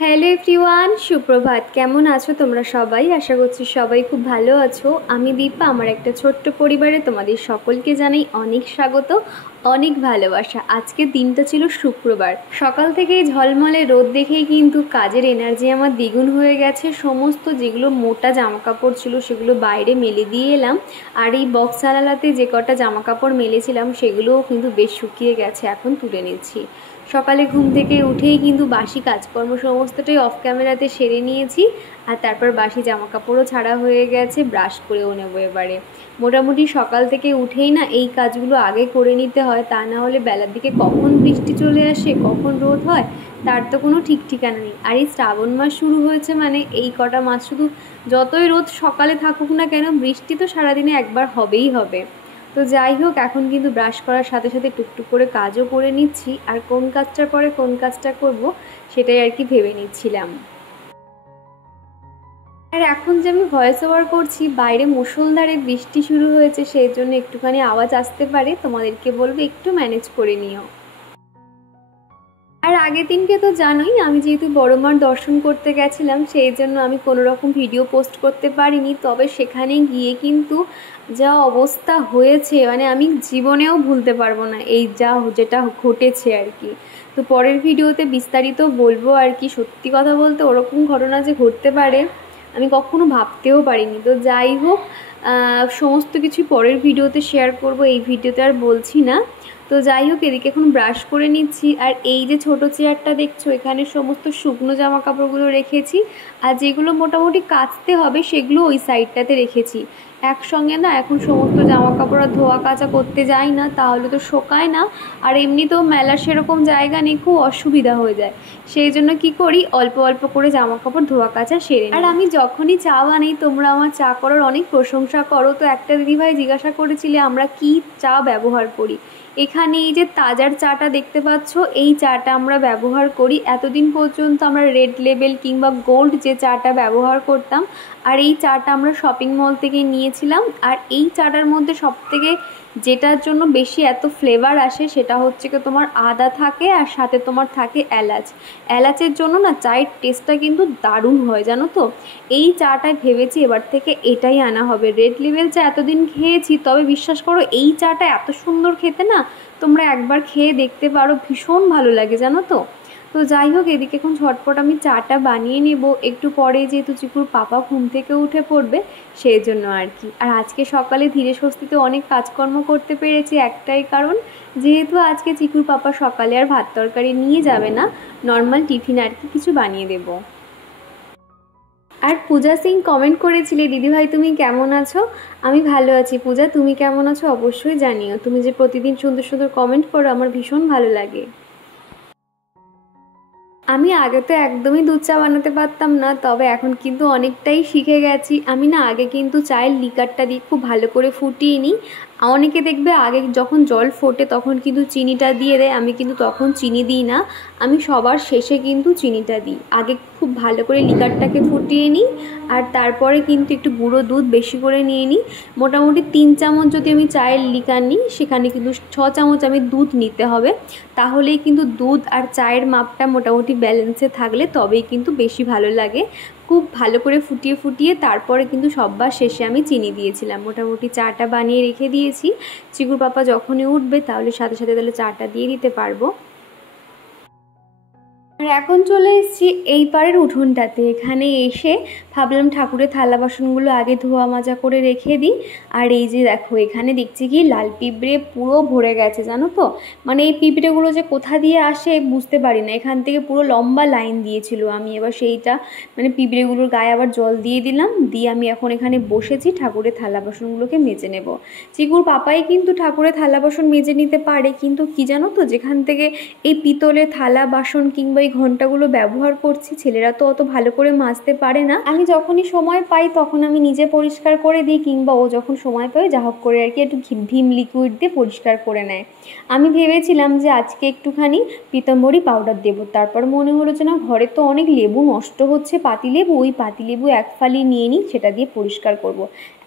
Hello everyone, সুপ্রভাত। কেমন আছো তোমরা সবাই? আশা করছি সবাই খুব ভালো আছো। আমি দীপা, আমার একটা ছোট্ট পরিবারে তোমাদের সকলকে জানাই অনেক স্বাগত, অনেক ভালোবাসা। আজকের দিনটা ছিল শুক্রবার। সকাল থেকেই ঝলমলে রোদ দেখেই কিন্তু কাজের এনার্জি আমার দ্বিগুণ হয়ে গেছে। সমস্ত যেগুলো মোটা জামা কাপড় ছিল সেগুলো বাইরে মেলে দিয়ে এলাম, আর এই বক্স জানালাতে যে কটা জামা কাপড় মেলেছিলাম সেগুলোও কিন্তু বেশ শুকিয়ে গেছে, এখন তুলে নিচ্ছি। সকালে ঘুম থেকে উঠেই কিন্তু বাসি কাজকর্ম সমস্তটাই অফ ক্যামেরাতে সেরে নিয়েছি, আর তারপর বাসি জামা কাপড়ও ছাড়া হয়ে গেছে। ব্রাশ করেও নেবো এবারে। মোটামুটি সকাল থেকে উঠেই না এই কাজগুলো আগে করে নিতে হয়, তা না হলে বেলার দিকে কখন বৃষ্টি চলে আসে, কখন রোদ হয়, তার তো কোনো ঠিক ঠিকানা নেই। আর এই শ্রাবণ মাস শুরু হয়েছে মানে এই কটা মাস শুধু যতই রোদ সকালে থাকুক না কেন, বৃষ্টি তো সারাদিনে একবার হবেই হবে। তো যাই হোক, এখন কিন্তু ব্রাশ করার সাথে সাথে টুকটুক করে কাজও করে নিচ্ছি, আর কোন কাজটার পরে কোন কাজটা করব সেটাই আর কি ভেবে নিচ্ছিলাম। আর এখন যে আমি ভয়েস ওভার করছি, বাইরে মুষলধারে বৃষ্টি শুরু হয়েছে, সেই জন্য একটুখানি আওয়াজ আসতে পারে, তোমাদেরকে বলবো একটু ম্যানেজ করে নিও। আর আগের দিনকে তো জানোই, আমি যেহেতু বড় মার দর্শন করতে গেছিলাম, সেই জন্য আমি কোনো রকম ভিডিও পোস্ট করতে পারিনি। তবে সেখানে গিয়ে কিন্তু যা অবস্থা হয়েছে, মানে আমি জীবনেও ভুলতে পারবো না এই যেটা ঘটেছে আর কি। তো পরের ভিডিওতে বিস্তারিত বলবো আর কি। সত্যি কথা বলতে ওরকম ঘটনা যে ঘটতে পারে আমি কখনো ভাবতেও পারিনি। তো যাই হোক, সমস্ত কিছু পরের ভিডিওতে শেয়ার করব, এই ভিডিওতে আর বলছি না। তো যাই হোক, এদিকে এখন ব্রাশ করে নিচ্ছি, আর এই যে ছোট চেয়ারটা দেখছো, এখানে সমস্ত শুকনো জামা কাপড়গুলো রেখেছি, আর যেগুলো মোটামুটি কাচতে হবে সেগুলো ওই সাইডটাতে রেখেছি। একসঙ্গে না এখন সমস্ত জামা কাপড় আর ধোয়া কাচা করতে যাই না, তাহলে তো শোকায় না। আর এমনিতেও মেলার সেরকম জায়গা নেই, খুব অসুবিধা হয়ে যায়। সেই জন্য কি করি, অল্প অল্প করে জামা কাপড় ধোয়া কাচা সেরে নিই। আর আমি যখনই চা বানাই, তোমরা আমার চা করার অনেক প্রশংসা করো। তো একটা দিদিভাই জিজ্ঞাসা করেছিলে আমরা কি চা ব্যবহার করি। এখানে এই যে তাজার চাটা দেখতে পাচ্ছ, এই চাটা আমরা ব্যবহার করি। এতদিন পর্যন্ত আমরা রেড লেবেল কিংবা গোল্ড যে চাটা ব্যবহার করতাম, আর এই চাটা আমরা শপিং মল থেকে নিয়েছিলাম। আর এই চাটার মধ্যে সবথেকে যেটার জন্য বেশি এত ফ্লেভার আসে সেটা হচ্ছে কি, তোমার আদা থাকে আর সাথে তোমার থাকে এলাচ। এলাচের জন্য না চায়ের টেস্টটা কিন্তু দারুণ হয়, জানো তো। এই চাটায় ভেবেছি এবার থেকে এটাই আনা হবে। রেড লেবেল চা এতদিন খেয়েছি, তবে বিশ্বাস করো এই চাটা এত সুন্দর খেতে না, তোমরা একবার খেয়ে দেখতে পারো, ভীষণ ভালো লাগে জানো তো। তো যাই হোক, এদিকে এখন ঝটপট আমি চাটা বানিয়ে নেব একটু পরে, যেহেতু চিকুর পাপা ঘুম থেকে উঠে পড়বে সেই জন্য আর কি। আর আজকে সকালে ধীরে স্বস্তিতে অনেক কাজকর্ম করতে পেরেছি, একটাই কারণ, যেহেতু আজকে চিকুর পাপা সকালে আর ভাত তরকারি নিয়ে যাবে না, নর্মাল টিফিন আর কি কিছু বানিয়ে দেবো। আর পূজা সিং কমেন্ট করেছিলে, দিদিভাই তুমি কেমন আছো? আমি ভালো আছি পূজা, তুমি কেমন আছো অবশ্যই জানিও। তুমি যে প্রতিদিন সুন্দর সুন্দর কমেন্ট করো, আমার ভীষণ ভালো লাগে। আমি আগে তো একদমই দুধ চা বানাতে পারতাম না, তবে এখন কিন্তু অনেকটাই শিখে গেছি। আমি না আগে কিন্তু চায়ের লিকারটা দিয়ে খুব ভালো করে ফুটিয়ে নিই। অনেকে দেখবে আগে যখন জল ফোটে তখন কিন্তু চিনিটা দিয়ে দেয়, আমি কিন্তু তখন চিনি দিই না। আমি সবার শেষে কিন্তু চিনিটা দিই। আগে খুব ভালো করে লিকারটাকে ফুটিয়ে নিই, আর তারপরে কিন্তু একটু গুঁড়ো দুধ বেশি করে নিয়ে নিই। মোটামুটি 3 চামচ যদি আমি চায়ের লিকার নিই, সেখানে কিন্তু 6 চামচ আমি দুধ নিতে হবে। তাহলেই কিন্তু দুধ আর চায়ের মাপটা মোটামুটি ব্যালেন্সে থাকলে তবেই কিন্তু বেশি ভালো লাগে। খুব ভালো করে ফুটিয়ে ফুটিয়ে তারপরে কিন্তু সববার শেষে আমি চিনি দিয়েছিলাম। মোটামুটি চাটা বানিয়ে রেখে দিয়েছি, চিকুর পাপা যখনই উঠবে তাহলে সাথে সাথে তাহলে চাটা দিয়ে দিতে পারবো। আর এখন চলে এসেছি এই পাড়ের উঠোনটাতে। এখানে এসে ভাবলাম ঠাকুরের থালা বাসনগুলো আগে ধোয়া মাজা করে রেখে দিই। আর এই যে দেখো, এখানে দেখছি কি লাল পিঁপড়ে পুরো ভরে গেছে জানো তো। মানে এই পিঁপড়েগুলো যে কোথা দিয়ে আসে বুঝতে পারি না, এখান থেকে পুরো লম্বা লাইন দিয়েছিল। আমি এবার সেইটা মানে পিঁপড়েগুলোর গায়ে আবার জল দিয়ে দিলাম, দিয়ে আমি এখন এখানে বসেছি ঠাকুরের থালা বাসনগুলোকে মেজে নেব। চিকুর পাপাই কিন্তু ঠাকুরের থালা বাসন মেজে নিতে পারে, কিন্তু কি জানো তো, যেখান থেকে এই পিতলের থালা বাসন কিংবা এই ঘন্টাগুলো ব্যবহার করছি, ছেলেরা তো অত ভালো করে মাজতে পারে না। আমি যখনই সময় পাই তখন আমি নিজে পরিষ্কার করে দিই, কিংবা ও যখন সময় পাই যা হোক করে আর কি একটু ভীম লিকুইড দিয়ে পরিষ্কার করে নেয়। আমি ভেবেছিলাম যে আজকে একটুখানি পিতাম্বরী পাউডার দেবো, তারপর মনে হলো যে না, ঘরে তো অনেক লেবু নষ্ট হচ্ছে, পাতিলেবু, ওই পাতিলেবু 1 ফালি নিয়ে নিই, সেটা দিয়ে পরিষ্কার করব।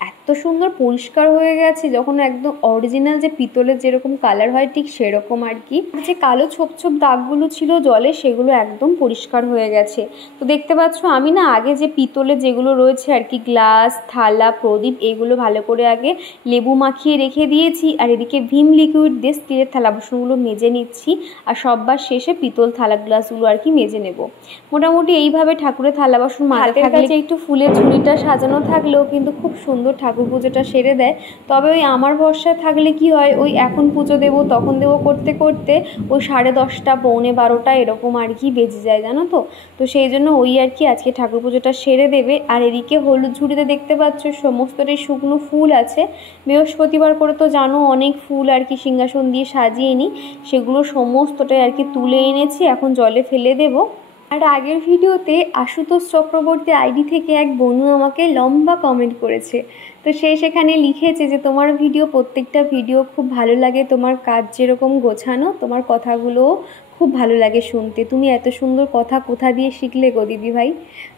এত সুন্দর পরিষ্কার হয়ে গেছে, যখন একদম অরিজিনাল যে পিতলের যেরকম কালার হয় ঠিক সেরকম আর কি। যে কালো ছোপ ছোপ দাগগুলো ছিল জলে সেগুলো একদম পরিষ্কার হয়ে গেছে। তো দেখতে পাচ্ছ আমি না আগে যে পিতলের যেগুলো রয়েছে আর কি গ্লাস, থালা, প্রদীপ, এগুলো ভালো করে আগে লেবু মাখিয়ে রেখে দিয়েছি, আর এদিকে ভিম লিকুইড দিয়ে স্টিলের থালা বাসনগুলো মেজে নিচ্ছি, আর সববার শেষে পিতল থালা গ্লাসগুলো আর কি মেজে নেব। মোটামুটি এইভাবে ঠাকুরের থালা বাসন হাতের কাছে একটু ফুলের ঝুড়িটা সাজানো থাকলেও কিন্তু খুব সুন্দর ঠাকুর পুজোটা সেরে দেয়। তবে ওই আমার ভরসা থাকলে কি হয়, ওই এখন পুজো দেবো তখন দেবো করতে করতে ওই 10:30 পৌনে 12টা এরকম আর কি বেজে যায়, জানো তো। তো সেই জন্য ওই আর কি আজকে ঠাকুর পুজোটা সেরে দেবে। আর এদিকে হলুদ ঝুড়িতে দেখতে পাচ্ছ সমস্তটাই শুকনো ফুল আছে। বৃহস্পতিবার করে তো জানো অনেক ফুল আর কি সিংহাসন দিয়ে সাজিয়ে নিই, সেগুলো সমস্তটাই আর কি তুলে এনেছি, এখন জলে ফেলে দেবো। আর আগের ভিডিওতে আশুতোষ চক্রবর্তী আইডি থেকে এক বনু আমাকে লম্বা কমেন্ট করেছে। তো সে সেখানে লিখেছে যে তোমার ভিডিও, প্রত্যেকটা ভিডিও খুব ভালো লাগে, তোমার কাজ যেরকম গোছানো, তোমার কথাগুলোও খুব ভালো লাগে শুনতে, তুমি এত সুন্দর কথা কোথা দিয়ে শিখলে গো দিদি ভাই।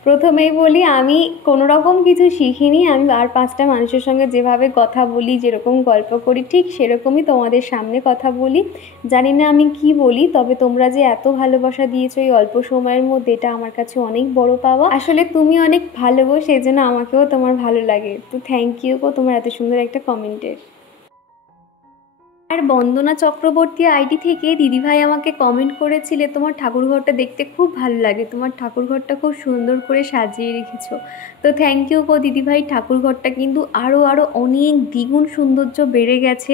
প্রথমেই বলি আমি কোনো রকম কিছু শিখিনি, আমি আর 5টা মানুষের সঙ্গে যেভাবে কথা বলি, যেরকম গল্প করি ঠিক সেরকমই তোমাদের সামনে কথা বলি। জানি না আমি কি বলি, তবে তোমরা যে এত ভালোবাসা দিয়েছো এই অল্প সময়ের মধ্যে, এটা আমার কাছে অনেক বড় পাওয়া। আসলে তুমি অনেক ভালো গো, সেই জন্য আমাকেও তোমার ভালো লাগে। তো থ্যাংক ইউ গো তোমার এত সুন্দর একটা কমেন্টের। আর বন্দনা চক্রবর্তী আইডি থেকে দিদিভাই আমাকে কমেন্ট করেছিলে তোমার ঠাকুরঘরটা দেখতে খুব ভালো লাগে, তোমার ঠাকুরঘরটা খুব সুন্দর করে সাজিয়ে রেখেছো। তো থ্যাংক ইউ গো দিদিভাই, ঠাকুরঘরটা কিন্তু আরও অনেক দ্বিগুণ সৌন্দর্য বেড়ে গেছে।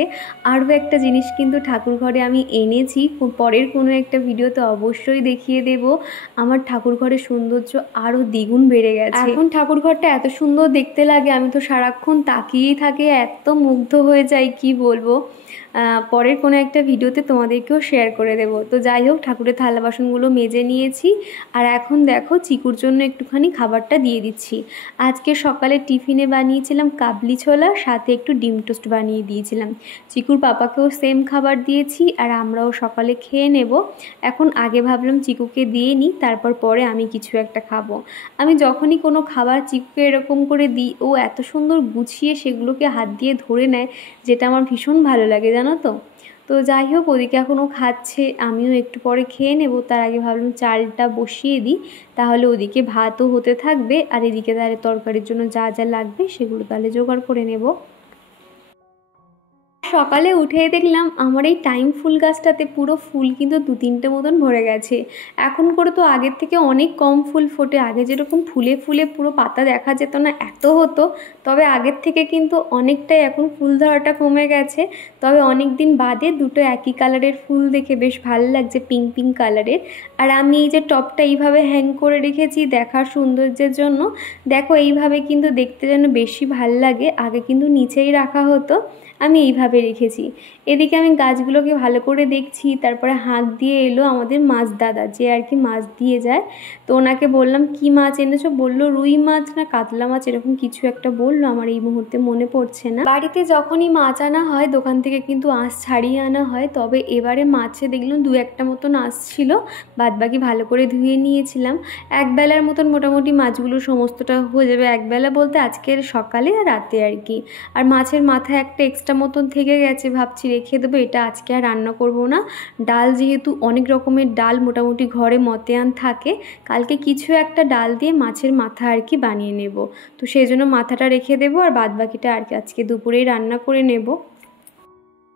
আরও একটা জিনিস কিন্তু ঠাকুরঘরে আমি এনেছি, পরের কোনো একটা ভিডিওতে অবশ্যই দেখিয়ে দেব। আমার ঠাকুরঘরের সৌন্দর্য আরও দ্বিগুণ বেড়ে গেছে। এখন ঠাকুরঘরটা এত সুন্দর দেখতে লাগে, আমি তো সারাক্ষণ তাকিয়েই থাকি, এত মুগ্ধ হয়ে যাই কি বলবো। পরের কোনো একটা ভিডিওতে তোমাদেরকেও শেয়ার করে দেব। তো যাই হোক, ঠাকুরের থালা বাসনগুলো মেজে নিয়েছি, আর এখন দেখো চিকুর জন্য একটুখানি খাবারটা দিয়ে দিচ্ছি। আজকে সকালে টিফিনে বানিয়েছিলাম কাবলি ছোলা, সাথে একটু ডিম টোস্ট বানিয়ে দিয়েছিলাম। চিকুর পাপাকেও সেম খাবার দিয়েছি, আর আমরাও সকালে খেয়ে নেব। এখন আগে ভাবলাম চিকুকে দিয়ে নিই, তারপর পরে আমি কিছু একটা খাবো। আমি যখনই কোনো খাবার চিকুকে এরকম করে দিই, ও এত সুন্দর গুছিয়ে সেগুলোকে হাত দিয়ে ধরে নেয়, যেটা আমার ভীষণ ভালো লাগে জানো তো। তো যাই হোক, ওদিকে এখনও খাচ্ছে, আমিও একটু পরে খেয়ে নেব। তার আগে ভাবলাম চালটা বসিয়ে দিই, তাহলে ওদিকে ভাতও হতে থাকবে, আর এদিকে তাহলে তরকারির জন্য যা যা লাগবে সেগুলো তাহলে জোগাড় করে নেব। সকালে উঠে দেখলাম আমার এই টাইম ফুল গাছটাতে পুরো ফুল কিন্তু 2-3টে মতন ভরে গেছে। এখন করে তো আগের থেকে অনেক কম ফুল ফোটে, আগে যেরকম ফুলে ফুলে পুরো পাতা দেখা যেত না এত হতো, তবে আগের থেকে কিন্তু অনেকটাই এখন ফুল ধরাটা কমে গেছে। তবে অনেক দিন বাদে দুটো একই কালারের ফুল দেখে বেশ ভালো লাগছে, পিঙ্ক পিঙ্ক কালারের। আর আমি এই যে টপটা এইভাবে হ্যাং করে রেখেছি দেখার সৌন্দর্যের জন্য, দেখো এইভাবে কিন্তু দেখতে যেন বেশি ভাল লাগে। আগে কিন্তু নিচেই রাখা হতো, আমি এইভাবে রেখেছি। এদিকে আমি গাছগুলোকে ভালো করে দেখছি, তারপরে হাত দিয়ে এলো আমাদের মাছ দাদা, যে আর কি মাছ দিয়ে যায়। তো ওনাকে বললাম কি মাছ এনেছো, বললো রুই মাছ না কাতলা মাছ এরকম কিছু একটা বললো, আমার এই মুহূর্তে মনে পড়ছে না। বাড়িতে যখনই মাছ আনা হয় দোকান থেকে কিন্তু আঁশ ছাড়িয়ে আনা হয়, তবে এবারে মাছে দেখলাম 2-1টা মতন আঁশ ছিল, বাদবাকি ভালো করে ধুয়ে নিয়েছিলাম। একবেলার মতন মোটামুটি মাছগুলো সমস্তটা হয়ে যাবে, একবেলা বলতে আজকের সকালে আর রাতে আর কি। আর মাছের মাথায় একটা এক্সট্রা মতন থেকে গেছে, ভাবছি রেখে দেবো, এটা আজকে আর রান্না করব না। ডাল যেহেতু অনেক রকমের ডাল মোটামুটি ঘরে মতেয়ান থাকে, কালকে কিছু একটা ডাল দিয়ে মাছের মাথা আর কি বানিয়ে নেব। তো সেই জন্য মাথাটা রেখে দেবো, আর বাদবাকিটা আর কি আজকে দুপুরেই রান্না করে নেব।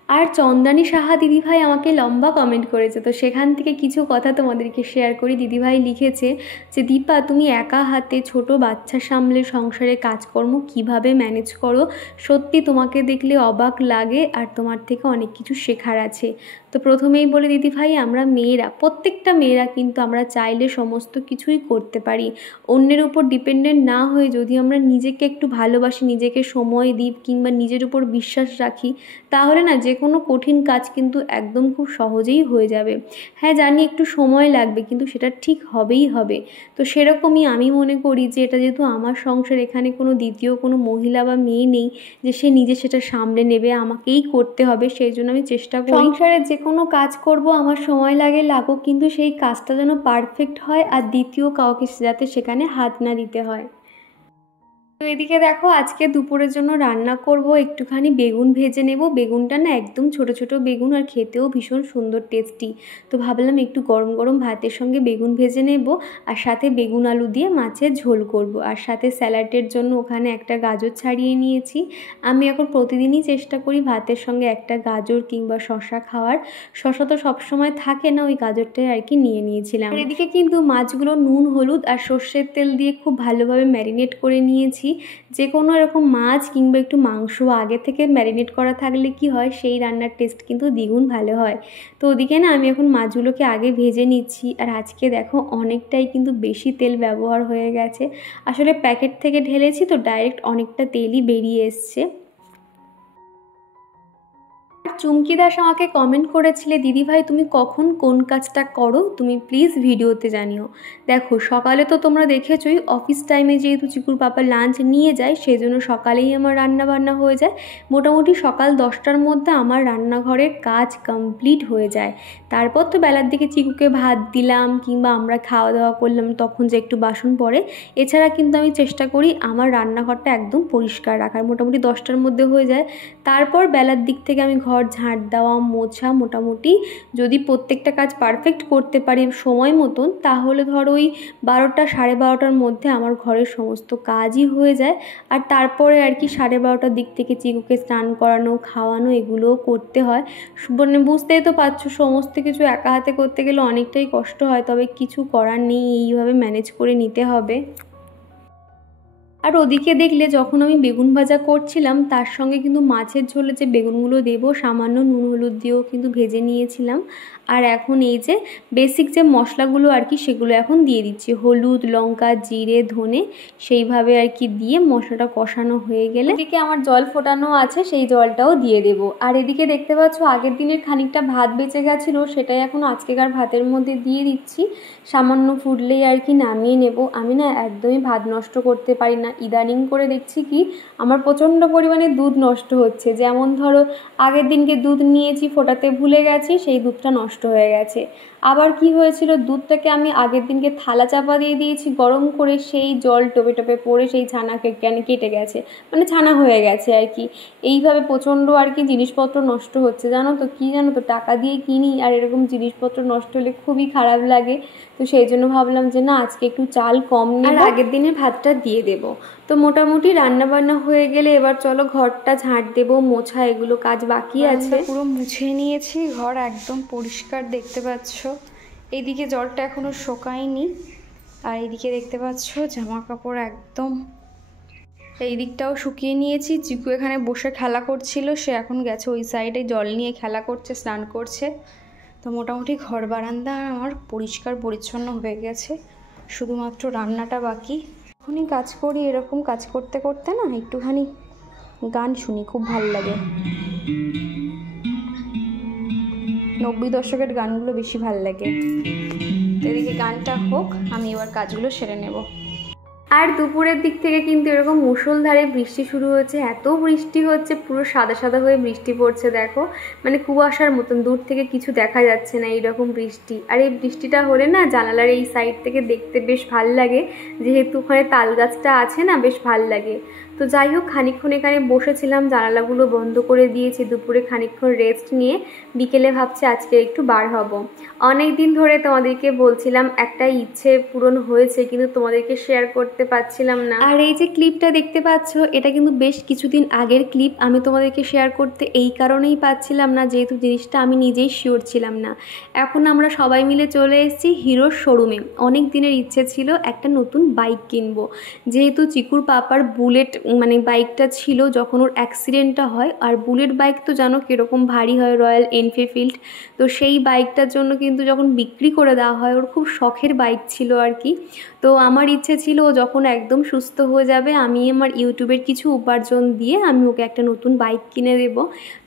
আর চন্দানী সাহা দিদিভাই আমাকে লম্বা কমেন্ট করেছে, তো সেখান থেকে কিছু কথা তোমাদেরকে শেয়ার করি। দিদিভাই লিখেছে যে দীপা তুমি একা হাতে ছোট বাচ্চা সামলে সংসারে কাজকর্ম কিভাবে ম্যানেজ করো, সত্যি তোমাকে দেখলে অবাক লাগে, আর তোমার থেকে অনেক কিছু শেখার আছে। তো প্রথমেই বলে দিদিভাই, আমরা মেয়েরা, প্রত্যেকটা মেয়েরা কিন্তু আমরা চাইলে সমস্ত কিছুই করতে পারি। অন্যের উপর ডিপেন্ডেন্ট না হয়ে যদি আমরা নিজেকে একটু ভালোবাসি, নিজেকে সময় দিই, কিংবা নিজের উপর বিশ্বাস রাখি, তাহলে না যে কোনো কঠিন কাজ কিন্তু একদম খুব সহজেই হয়ে যাবে। হ্যাঁ জানি একটু সময় লাগবে, কিন্তু সেটা ঠিক হবেই হবে। তো সেরকমই আমি মনে করি যে এটা যেহেতু আমার সংসার, এখানে কোনো দ্বিতীয় কোনো মহিলা বা মেয়ে নেই যে সে নিজে সেটা সামলে নেবে, আমাকেই করতে হবে। সেই জন্য আমি চেষ্টা করি সংসারে যে কোনো কাজ করব, আমার সময় লাগুক, কিন্তু সেই কাজটা যেন পারফেক্ট হয়, আর দ্বিতীয় কাউকে যাতে সেখানে হাত না দিতে হয়। তো এদিকে দেখো আজকে দুপুরের জন্য রান্না করব, একটুখানি বেগুন ভেজে নেব। বেগুনটা না একদম ছোট ছোট বেগুন, আর খেতেও ভীষণ সুন্দর টেস্টি। তো ভাবলাম একটু গরম গরম ভাতের সঙ্গে বেগুন ভেজে নেব, আর সাথে বেগুন আলু দিয়ে মাছের ঝোল করব। আর সাথে স্যালাডের জন্য ওখানে একটা গাজর ছাড়িয়ে নিয়েছি। আমি এখন প্রতিদিনই চেষ্টা করি ভাতের সঙ্গে একটা গাজর কিংবা শশা খাওয়ার। শশা তো সবসময় থাকে না, ওই গাজরটাই আর কি নিয়ে নিয়েছিলাম। আর এদিকে কিন্তু মাছগুলো নুন হলুদ আর সর্ষের তেল দিয়ে খুব ভালোভাবে ম্যারিনেট করে নিয়েছি। যে কোনো এরকম মাছ কিংবা একটু মাংস আগে থেকে ম্যারিনেট করা থাকলে কি হয়, সেই রান্নার টেস্ট কিন্তু দ্বিগুণ ভালো হয়। তো ওদিকে না আমি এখন মাছগুলোকে আগে ভেজে নিচ্ছি। আর আজকে দেখো অনেকটাই কিন্তু বেশি তেল ব্যবহার হয়ে গেছে। আসলে প্যাকেট থেকে ঢেলেছি তো ডাইরেক্ট অনেকটা তেলই বেরিয়ে এসছে। চুমকি দাস আমাকে কমেন্ট করেছিলে, দিদিভাই তুমি কখন কোন কাজটা করো, তুমি প্লিজ ভিডিওতে জানিও। দেখো সকালে তো তোমরা দেখেছোই, অফিস টাইমে যেহেতু চিকুর পাপা লাঞ্চ নিয়ে যায় সেই জন্য সকালেই আমার রান্না বান্না হয়ে যায়। মোটামুটি সকাল 10টার মধ্যে আমার রান্নাঘরের কাজ কমপ্লিট হয়ে যায়। তারপর তো বেলার দিকে চিকুকে ভাত দিলাম কিংবা আমরা খাওয়া দাওয়া করলাম, তখন যে একটু বাসন পড়ে। এছাড়া কিন্তু আমি চেষ্টা করি আমার রান্নাঘরটা একদম পরিষ্কার রাখার, মোটামুটি 10টার মধ্যে হয়ে যায়। তারপর বেলার দিক থেকে আমি ঘর ঝাঁট দেওয়া মোছা, মোটামুটি যদি প্রত্যেকটা কাজ পারফেক্ট করতে পারি সময় মতন, তাহলে ধরো ওই 12টা 12:30টার মধ্যে আমার ঘরের সমস্ত কাজই হয়ে যায়। আর তারপরে আর কি 12:30টার দিক থেকে চিকুকে স্নান করানো, খাওয়ানো এগুলোও করতে হয়। মানে বুঝতেই তো পারছো, সমস্ত কিছু একা হাতে করতে গেলে অনেকটাই কষ্ট হয়, তবে কিছু করার নেই, এইভাবে ম্যানেজ করে নিতে হবে। আর ওদিকে দেখলে যখন আমি বেগুন ভাজা করছিলাম তার সঙ্গে কিন্তু মাছের ঝোলে যে বেগুনগুলো দেবো সামান্য নুন হলুদ দিয়েও কিন্তু ভেজে নিয়েছিলাম। আর এখন এই যে বেসিক যে মশলাগুলো আর কি সেগুলো এখন দিয়ে দিচ্ছি, হলুদ, লঙ্কা, জিরে, ধনে, সেইভাবে আর কি দিয়ে মশলাটা কষানো হয়ে গেলে এদিকে আমার জল ফোটানো আছে, সেই জলটাও দিয়ে দেবো। আর এদিকে দেখতে পাচ্ছ আগের দিনের খানিকটা ভাত বেঁচে গেছিলো, সেটাই এখন আজকেকার ভাতের মধ্যে দিয়ে দিচ্ছি। সামান্য ফুটলেই আর কি নামিয়ে নেব। আমি না একদমই ভাত নষ্ট করতে পারি না, ইদানিং করে দেখছি কি আমার প্রচণ্ড পরিমাণে দুধ নষ্ট হচ্ছে। যেমন ধরো আগের দিনকে দুধ নিয়েছি, ফোটাতে ভুলে গেছি, সেই দুধটা নষ্ট হয়ে গেছে। আবার কি হয়েছিল, দুধটাকে আমি আগের দিনকে থালা চাপা দিয়ে দিয়েছি গরম করে, সেই জল টোপে টোপে পড়ে সেই ছানাকে কেটে গেছে, মানে ছানা হয়ে গেছে আর কি। এইভাবে প্রচণ্ড আর কি জিনিসপত্র নষ্ট হচ্ছে, জানো তো। কি জানো তো, টাকা দিয়ে কিনি আর এরকম জিনিসপত্র নষ্ট হলে খুবই খারাপ লাগে। তো সেই জন্য ভাবলাম যে না, আজকে একটু চাল কম নিয়ে আর আগের দিনের ভাতটা দিয়ে দেব। তো মোটামুটি রান্না বান্না হয়ে গেলে এবার চলো ঘরটা ঝাঁট দেবো, মোছা এগুলো কাজ বাকি আছে। পুরো মুছে নিয়েছি, ঘর একদম পরিষ্কার দেখতে পাচ্ছ। এইদিকে জলটা এখনো শোকায়নি, আর এইদিকে দেখতে পাচ্ছ জামা কাপড় একদম এই দিকটাও শুকিয়ে নিয়েছি। চিকু এখানে বসে খেলা করছিল, সে এখন গেছে ওই সাইডে জল নিয়ে খেলা করছে, স্নান করছে। তো মোটামুটি ঘর বারান্দা আমার পরিষ্কার পরিচ্ছন্ন হয়ে গেছে, শুধুমাত্র রান্নাটা বাকি। যখনই কাজ করি এরকম কাজ করতে করতে না একটুখানি গান শুনি, খুব ভালো লাগে। 90 দশকের গানগুলো বেশি ভালো লাগে। তো এদিকে গানটা হোক, আমি এবার কাজগুলো সেরে নেব। আর দুপুরের দিক থেকে কিন্তু এরকম মুষলধারে বৃষ্টি শুরু হয়েছে, এত বৃষ্টি হচ্ছে, পুরো সাদা সাদা হয়ে বৃষ্টি পড়ছে দেখো, মানে কুয়াশার মতন, দূর থেকে কিছু দেখা যাচ্ছে না এইরকম বৃষ্টি। আর এই বৃষ্টিটা হলে না জানালার এই সাইড থেকে দেখতে বেশ ভাল লাগে, যেহেতু ওখানে তাল গাছটা আছে না, বেশ ভাল লাগে। তো যাই হোক, খানিকক্ষণ এখানে বসেছিলাম, জানালাগুলো বন্ধ করে দিয়েছি, দুপুরে খানিকক্ষণ রেস্ট নিয়ে বিকেলে ভাবছি আজকে একটু বার হব। অনেক দিন ধরে তোমাদেরকে বলছিলাম, একটা ইচ্ছে পূরণ হয়েছে, কিন্তু তোমাদেরকে শেয়ার করতে পারছিলাম না। আর এই যে ক্লিপটা দেখতে পাচ্ছ, এটা কিন্তু বেশ কিছুদিন আগের ক্লিপ। আমি তোমাদেরকে শেয়ার করতে এই কারণেই পাচ্ছিলাম না, যেহেতু জিনিসটা আমি নিজেই শিওর ছিলাম না। এখন আমরা সবাই মিলে চলে এসেছি হিরোর শোরুমে। অনেক দিনের ইচ্ছে ছিল একটা নতুন বাইক কিনবো, যেহেতু চিকুর পাপার বুলেট মানে বাইকটা ছিল যখন ওর অ্যাক্সিডেন্টটা হয়। আর বুলেট বাইক তো জানো কীরকম ভারী হয়, রয়্যাল এনফিল্ড। তো সেই বাইকটার জন্য কিন্তু যখন বিক্রি করে দেওয়া হয়, ওর খুব শখের বাইক ছিল আর কি। তো আমার ইচ্ছে ছিল ও যখন একদম সুস্থ হয়ে যাবে, আমি আমার ইউটিউবের কিছু উপার্জন দিয়ে আমি ওকে একটা নতুন বাইক কিনে দেব।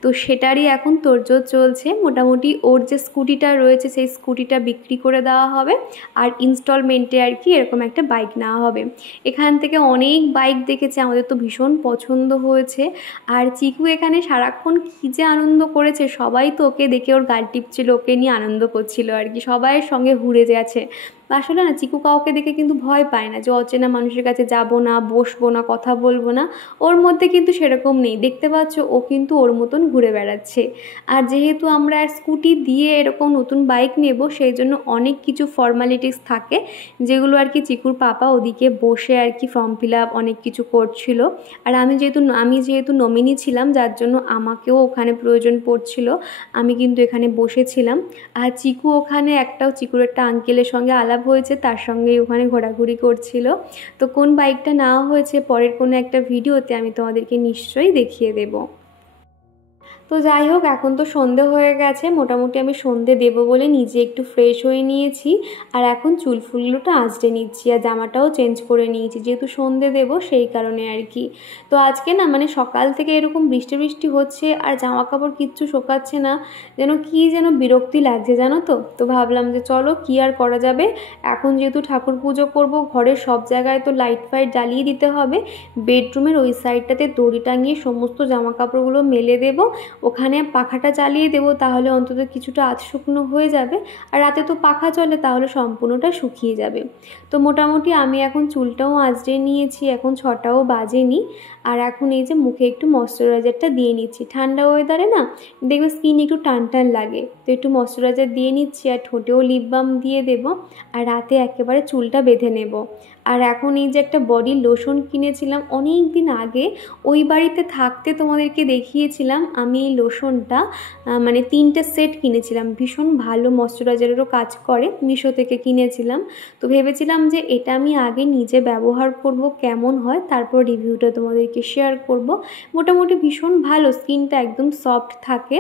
তো সেটারই এখন তোড়জোড় চলছে। মোটামুটি ওর যে স্কুটিটা রয়েছে সেই স্কুটিটা বিক্রি করে দেওয়া হবে, আর ইনস্টলমেন্টে আর কি এরকম একটা বাইক নেওয়া হবে। এখান থেকে অনেক বাইক দেখেছে, আমাদের তো ভীষণ পছন্দ হয়েছে। আর চিকু এখানে সারাক্ষণ কী যে আনন্দ করেছে, সবাই তো ওকে দেখে ওর গাল টিপছিল, ওকে নিয়ে আনন্দ করছিল আর কি, সবাইয়ের সঙ্গে ঘুরে গেছে। আসলে না চিকু কাউকে দেখে কিন্তু ভয় পায় না যে অচেনা মানুষের কাছে যাব না, বসবো না, কথা বলবো না। ওর মধ্যে কিন্তু সেরকম নেই, দেখতে পাচ্ছ ও কিন্তু ওর মতন ঘুরে বেড়াচ্ছে। আর যেহেতু আমরা স্কুটি দিয়ে এরকম নতুন বাইক নেব, সেই জন্য অনেক কিছু ফর্মালিটিস থাকে যেগুলো আর কি চিকুর পাপা ওদিকে বসে আর কি ফর্ম ফিল আপ অনেক কিছু করছিল। আর আমি যেহেতু নমিনি ছিলাম, যার জন্য আমাকেও ওখানে প্রয়োজন পড়ছিল, আমি কিন্তু এখানে বসেছিলাম। আর চিকু ওখানে চিকুর একটা আঙ্কেলের সঙ্গে আলাপ হয়েছে, তার সঙ্গেই ওখানে ঘোরাঘুরি করছিল। তো কোন বাইকটা নেওয়া হয়েছে পরের কোনো একটা ভিডিওতে আমি তোমাদেরকে নিশ্চয়ই দেখিয়ে দেবো। তো যাই হোক, এখন তো সন্ধে হয়ে গেছে, মোটামুটি আমি সন্ধে দেবো বলে নিজে একটু ফ্রেশ হয়ে নিয়েছি। আর এখন চুল ফুলগুলোটা আঁচড়ে নিচ্ছি আর জামাটাও চেঞ্জ করে নিয়েছি, যেহেতু সন্ধে দেবো সেই কারণে আর কি। তো আজকে না মানে সকাল থেকে এরকম বৃষ্টি বৃষ্টি হচ্ছে আর জামা কাপড় কিচ্ছু শোকাচ্ছে না, যেন বিরক্তি লাগছে জানো তো। তো ভাবলাম যে চলো কি আর করা যাবে, এখন যেহেতু ঠাকুর পুজো করবো, ঘরের সব জায়গায় তো লাইট ফাইট জ্বালিয়ে দিতে হবে। বেডরুমের ওই সাইডটাতে দড়ি টাঙিয়ে সমস্ত জামা কাপড়গুলো মেলে দেবো, ওখানে পাখাটা চালিয়ে দেবো, তাহলে অন্তত কিছুটা আধ শুকনো হয়ে যাবে। আর রাতে তো পাখা চলে, তাহলে সম্পূর্ণটা শুকিয়ে যাবে। তো মোটামুটি আমি এখন চুলটাও আঁচড়ে নিয়েছি, এখন 6টাও বাজেনি। আর এখন এই যে মুখে একটু ময়শ্চারাইজারটা দিয়ে নিচ্ছি, ঠান্ডা ওয়েদারে না দেখবে স্কিন একটু টান টান লাগে, তো একটু ময়শ্চারাইজার দিয়ে নিচ্ছি আর ঠোঁটেও লিপ বাম দিয়ে দেবো। আর রাতে একেবারে চুলটা বেঁধে নেব। আর এখন এই যে একটা বডি লোশন কিনেছিলাম অনেক দিন আগে, ওই বাড়িতে থাকতে তোমাদেরকে দেখিয়েছিলাম আমি এই লোশনটা, মানে 3টে সেট কিনেছিলাম, ভীষণ ভালো ময়শ্চারাইজারেরও কাজ করে, মিশো থেকে কিনেছিলাম। তো ভেবেছিলাম যে এটা আমি আগে নিজে ব্যবহার করব, কেমন হয় তারপর রিভিউটা তোমাদেরকে শেয়ার করব। মোটামুটি ভীষণ ভালো, স্কিনটা একদম সফট থাকে।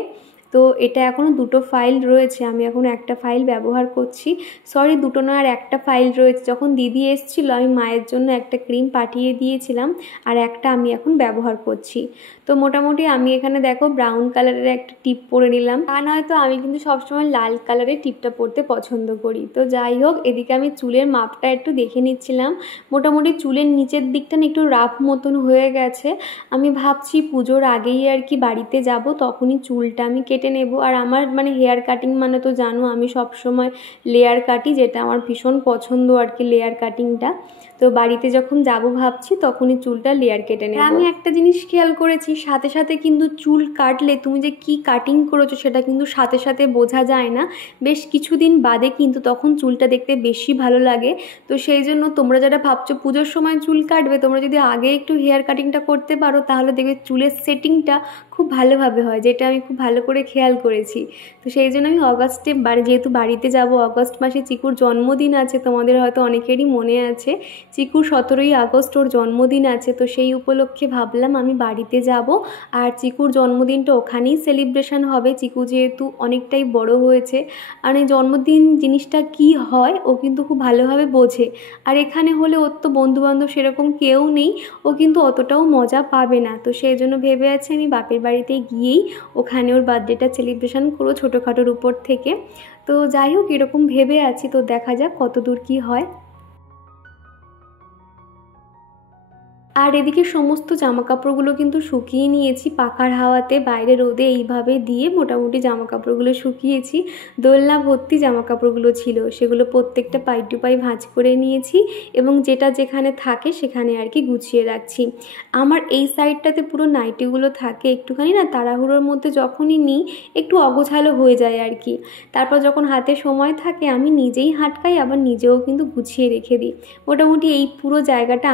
তো এটা এখনও 2টো ফাইল রয়েছে, আমি এখন একটা ফাইল ব্যবহার করছি, সরি 2টো না আর একটা ফাইল রয়েছে। যখন দিদি এসেছিলো আমি মায়ের জন্য একটা ক্রিম পাঠিয়ে দিয়েছিলাম, আর একটা আমি এখন ব্যবহার করছি। তো মোটামুটি আমি এখানে দেখো ব্রাউন কালারের একটা টিপ পরে নিলাম, তা নয়তো আমি কিন্তু সবসময় লাল কালারের টিপটা পরতে পছন্দ করি। তো যাই হোক, এদিকে আমি চুলের মাপটা একটু দেখে নিচ্ছিলাম, মোটামুটি চুলের নিচের দিকটা না একটু রাফ মতন হয়ে গেছে। আমি ভাবছি পুজোর আগেই আর কি বাড়িতে যাব, তখনই চুলটা আমি কেটে নেব। আর আমার মানে হেয়ার কাটিং মানে তো জানো আমি সব সময় লেয়ার কাটি, যেটা আমার ভীষণ পছন্দ আর কি লেয়ার কাটিংটা। তো বাড়িতে যখন যাব ভাবছি তখনই চুলটা লেয়ার কেটে নেব। আমি একটা জিনিস খেয়াল করেছি, সাথে সাথে কিন্তু চুল কাটলে তুমি যে কি কাটিং করেছো সেটা কিন্তু সাথে সাথে বোঝা যায় না, বেশ কিছুদিন বাদে কিন্তু তখন চুলটা দেখতে বেশি ভালো লাগে। তো সেই জন্য তোমরা যারা ভাবছো পুজোর সময় চুল কাটবে, তোমরা যদি আগে একটু হেয়ার কাটিংটা করতে পারো তাহলে দেখবে চুলের সেটিংটা খুব ভালোভাবে হয়, যেটা আমি খুব ভালো করে খেয়াল করেছি। তো সেই জন্য আমি অগাস্টে যেহেতু বাড়িতে যাব, অগাস্ট মাসে চিকুর জন্মদিন আছে, তোমাদের হয়তো অনেকেরই মনে আছে চিকুর 17ই আগস্ট ওর জন্মদিন আছে। তো সেই উপলক্ষে ভাবলাম আমি বাড়িতে যাব, আর চিকুর জন্মদিনটা ওখানেই সেলিব্রেশন হবে। চিকু যেহেতু অনেকটাই বড় হয়েছে, আর এই জন্মদিন জিনিসটা কি হয় ও কিন্তু খুব ভালোভাবে বোঝে। আর এখানে হলে ওর তো বন্ধুবান্ধব সেরকম কেউ নেই, ও কিন্তু অতটাও মজা পাবে না। তো সেই জন্য ভেবে আছি আমি বাপের বাড়িতে গিয়েই ওখানে ওর বার্থডেটা সেলিব্রেশন করবো ছোটোখাটোর উপর থেকে। তো যাই হোক এরকম ভেবে আছি, তো দেখা যাক কত দূর কী হয়। আর এদিকে সমস্ত জামাকাপড়গুলো কিন্তু শুকিয়ে নিয়েছি পাখার হাওয়াতে, বাইরে রোদে এইভাবে দিয়ে মোটামুটি জামাকাপড়গুলো শুকিয়েছি। দোলনা ভর্তি জামাকাপড়গুলো ছিল, সেগুলো প্রত্যেকটা পাই টু পাই ভাঁজ করে নিয়েছি এবং যেটা যেখানে থাকে সেখানে আর কি গুছিয়ে রাখছি। আমার এই সাইডটাতে পুরো নাইটিগুলো থাকে, একটুখানি না তাড়াহুড়োর মধ্যে যখনই নিই একটু অগোছালো হয়ে যায় আর কি। তারপর যখন হাতে সময় থাকে আমি নিজেই হাটকাই, আবার নিজেও কিন্তু গুছিয়ে রেখে দিই। মোটামুটি এই পুরো জায়গাটা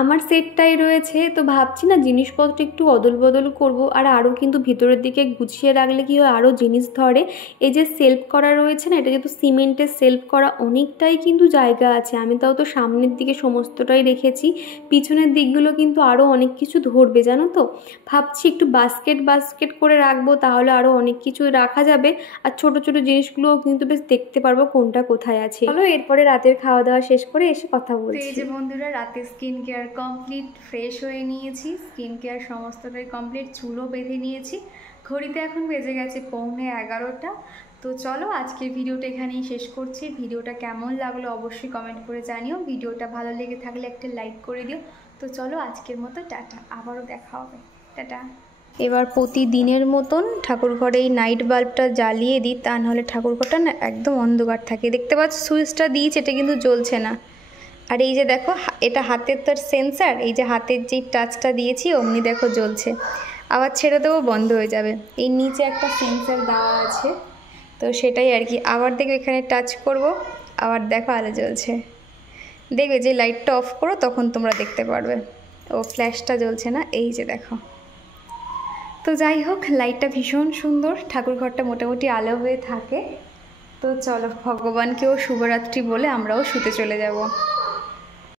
আমার সেটটাই রয়েছে। তো ভাবছি না জিনিসপত্র একটু অদল বদল করবো, আর আরও কিন্তু ভিতরের দিকে গুছিয়ে রাখলে কি হয় আরও জিনিস ধরে। এই যে সেলফ করা রয়েছে না, এটা যেহেতু সিমেন্টের সেলফ করা, অনেকটাই কিন্তু জায়গা আছে। আমি তাও তো সামনের দিকে সমস্তটাই রেখেছি, পিছনের দিকগুলো কিন্তু আরও অনেক কিছু ধরবে জানো তো। ভাবছি একটু বাস্কেট করে রাখবো, তাহলে আরও অনেক কিছু রাখা যাবে, আর ছোট ছোট জিনিসগুলোও কিন্তু বেশ দেখতে পারবো কোনটা কোথায় আছে। চলো এরপরে রাতের খাওয়া দাওয়া শেষ করে এসে কথা বলছি। এই যে বন্ধুরা, রাতে স্কিন কেয়ার কমপ্লিট, ফ্রেশ হয়ে নিয়েছি, স্কিন কেয়ার সমস্তটাই কমপ্লিট, চুলও বেঁধে নিয়েছি। ঘড়িতে এখন বেজে গেছে 11:15। তো চলো আজকের ভিডিওটা এখানেই শেষ করছি। ভিডিওটা কেমন লাগলো অবশ্যই কমেন্ট করে জানিও, ভিডিওটা ভালো লেগে থাকলে একটা লাইক করে দিও। তো চলো আজকের মতো টাটা, আবারও দেখা হবে, টাটা। এবার প্রতিদিনের মতন ঠাকুর ঘরে এই নাইট বাল্বটা জ্বালিয়ে দিই, তা নাহলে ঠাকুর ঘরটা না একদম অন্ধকার থাকে। দেখতে পাচ্ছ সুইচটা দিয়েছে, এটা কিন্তু জ্বলছে না। আর এই যে দেখো এটা হাতের তার সেন্সার, এই যে হাতের যেই টাচটা দিয়েছি অমনি দেখো জ্বলছে, আবার ছেড়ে দেবো বন্ধ হয়ে যাবে। এই নিচে একটা সেন্সার দেওয়া আছে, তো সেটাই আর কি। আবার দেখবে এখানে টাচ করব, আবার দেখো আলো জ্বলছে। দেখবে যে লাইটটা অফ করো তখন তোমরা দেখতে পারবে ও ফ্ল্যাশটা জ্বলছে না, এই যে দেখো। তো যাই হোক, লাইটটা ভীষণ সুন্দর, ঠাকুর ঘরটা মোটামুটি আলো হয়ে থাকে। তো চলো ভগবানকেও শুভরাত্রি বলে আমরাও শুতে চলে যাব।